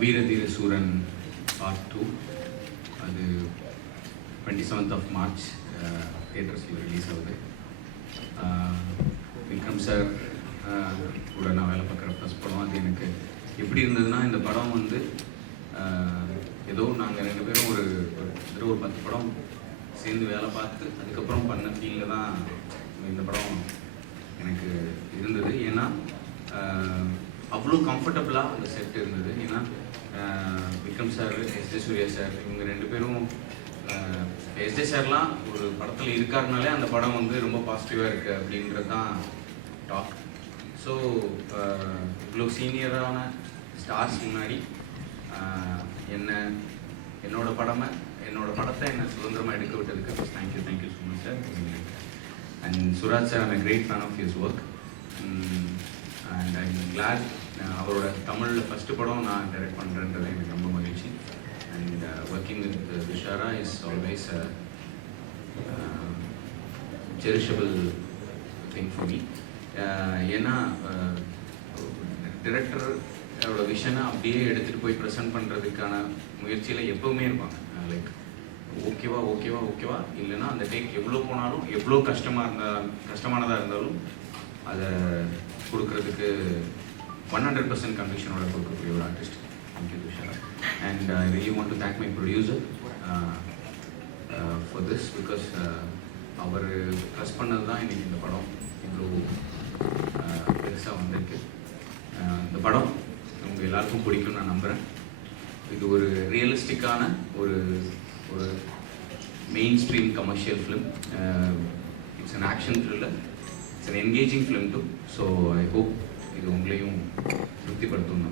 வீரதீர சூரன் பார்ட் 2 அது 27th of March தியேட்டர்ஸில் release ஆகுது. விக்ரம் சார் கூட நான் வேலை பார்க்குற ஃபர்ஸ்ட் படம். அது எனக்கு எப்படி இருந்ததுன்னா, இந்த படம் வந்து ஏதோ நாங்கள் 2 பேரும் ஒரு 10 படம் சேர்ந்து வேலை பார்த்து அதுக்கப்புறம் பண்ண ஃபீலில் தான் இந்த படம் எனக்கு இருந்தது. ஏன்னா அவ்வளோ கம்ஃபர்டபுளாக அந்த செட் இருந்தது. ஏன்னா Vikram sir, SJ Suryah sir, இவங்க 2 பேரும், எஸ்ஜே சார்லாம் ஒரு படத்தில் இருக்காருனாலே அந்த படம் வந்து ரொம்ப பாசிட்டிவாக இருக்குது அப்படின்றது தான் டாக். ஸோ இவ்வளோ சீனியரான ஸ்டார்ஸ் முன்னாடி என்னோட படத்தை என்னை சுதந்திரமாக எடுக்க விட்டதுக்கு thank you so much sir. And Suraj sir, I'm a great fan of his work. And I'm glad அவரோட தமிழில் ஃபஸ்ட்டு படம் நான் டைரக்ட் பண்ணுறேன்றது எனக்கு ரொம்ப மகிழ்ச்சி. And working with Dushara is always a cherishable thing for me. ஏன்னா டிரெக்டரோட விஷனை அப்படியே எடுத்துகிட்டு போய் ப்ரெசென்ட் பண்ணுறதுக்கான முயற்சியில் எப்போவுமே இருப்பாங்க. லைக் ஓகேவா இல்லைன்னா அந்த டேக் எவ்வளோ போனாலும், எவ்வளோ கஷ்டமானதாக இருந்தாலும் அதை கொடுக்கறதுக்கு 100% கன்விக்ஷனோட கொடுக்கக்கூடிய ஒரு artist. Thank you Dushara. And I really want to thank my producer for this, because அவர் ட்ரஸ்ட் பண்ணது தான் இன்றைக்கி இந்த படம் இவ்வளோ பெருசாக வந்திருக்கு. இந்த படம் உங்கள் எல்லாருக்கும் பிடிக்கும்னு நான் நம்புகிறேன். இது ஒரு ரியலிஸ்டிக்கான ஒரு mainstream commercial film. It's an action thriller. It's an engaging film too. So I hope இது உங்களையும் திருப்திப்படுத்தும்.